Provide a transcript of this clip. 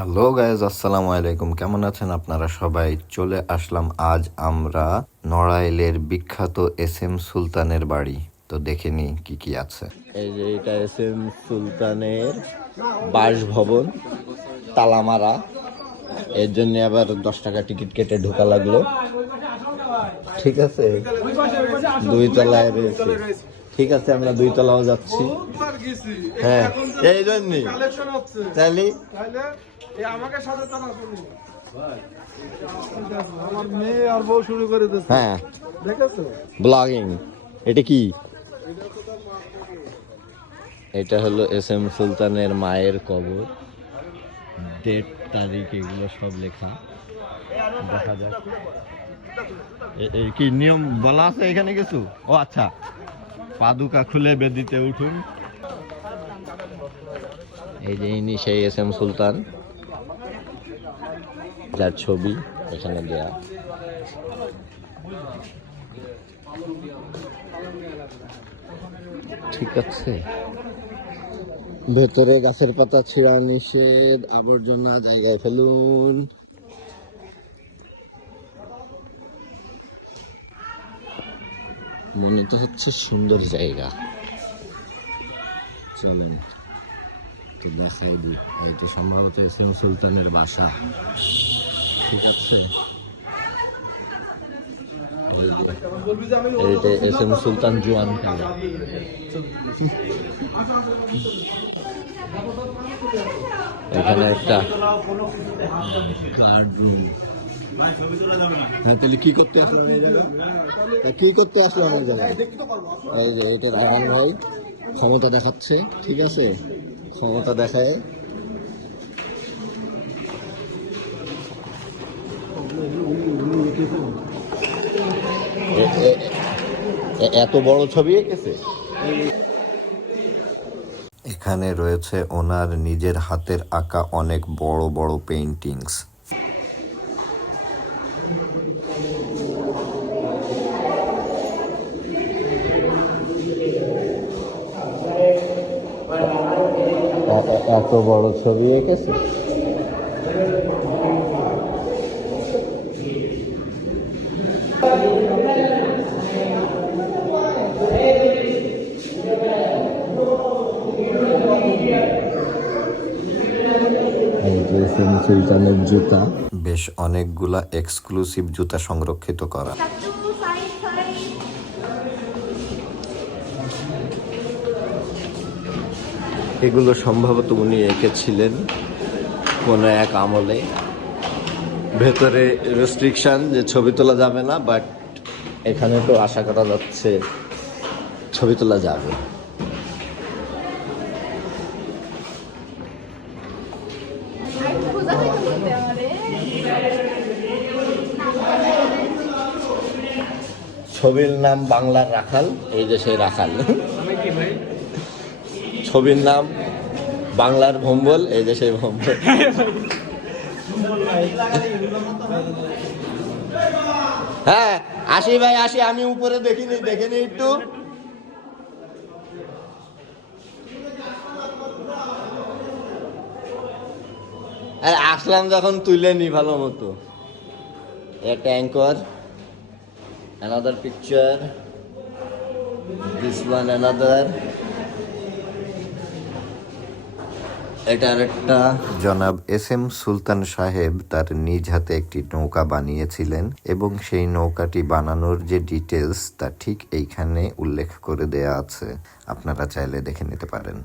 Hello guys, আসসালামু আলাইকুম। কেমন আছেন আপনারা সবাই? চলে আসলাম আজ আমরা নড়াইলের বিখ্যাত এস এম সুলতানের বাড়ি। তো দেখে নি কি কি আছে। এই যে এটা এস এম সুলতানের বাসভবন, তালামারা। এর জন্য আবার 10 টাকা টিকিট কেটে ঢোকা লাগলো। ঠিক আছে, 2 তলায় রয়েছে। ঠিক আছে, আমরা 2 তলাও যাচ্ছি। হ্যাঁ, এই জন্যই তাহলে আমাকে সাথে আমার মেয়ে আর বউ শুরু করে দিচ্ছে। হ্যাঁ, দেখেছো ব্লগিং। এটা কি? এটা হলো এস এম সুলতানের মায়ের কবর, ডেট, তারিখ এগুলো সব লেখা। দেখা যাক কি নিয়ম বলা আছে এখানে কিছু। ও আচ্ছা, পাদুকা খুলে বেদিতে উঠুন। এই যে ইনি সেই এস এম সুলতান, যার ছবি এখানে দেয়া। ঠিক আছে, ভেতরে গাছের পাতা ছিঁড়া নিষেধ, আবর্জনা জায়গায় ফেলুন। মনে তো হচ্ছে সুন্দর জায়গা। চলেন তো দেখাই দিই। এই তো সম্ভবত এস এম সুলতানের বাসা। ঠিক আছে, এইটা এস এম সুলতান জোয়ান কালা। এখানে একটা গার্ড রুম। হ্যাঁ, তাহলে কি করতে আসলো এই জায়গায়? কি করতে আসলো আমার জায়গায়? এই যে এটা রাহান ভাই ক্ষমতা দেখাচ্ছে। ঠিক আছে, ক্ষমতা দেখায়। এত বড় ছবি এঁকেছে। এখানে রয়েছে ওনার নিজের হাতের আঁকা অনেক বড় বড় পেইন্টিংস। এত বড় ছবি এঁকেছে। সুলতানের জুতা, বেশ অনেকগুলা এক্সক্লুসিভ জুতা সংরক্ষিত করা। এগুলো সম্ভবত উনি এঁকেছিলেন কোনো এক আমলে। ভেতরে রেস্ট্রিকশন যে ছবি তোলা যাবে না, বাট এখানে তো আশা করা যাচ্ছে ছবি তোলা যাবে। ছবির নাম বাংলার রাখাল। এই যে সেই রাখাল। ছবির নাম বাংলার ভম্বল। এই যে সেই ভম্বল। হ্যাঁ, আসি ভাই আসি, আমি উপরে দেখিনি, দেখেনি একটু। আসলাম যখন তুলে নি ভালো মতো। একটা anchor, another picture, this one another. এটা আরেকটা। জনাব এস এম সুলতান সাহেব তার নিজ হাতে একটি নৌকা বানিয়েছিলেন এবং সেই নৌকাটি বানানোর যে ডিটেলস তা ঠিক এইখানে উল্লেখ করে দেয়া আছে। আপনারা চাইলে দেখে নিতে পারেন।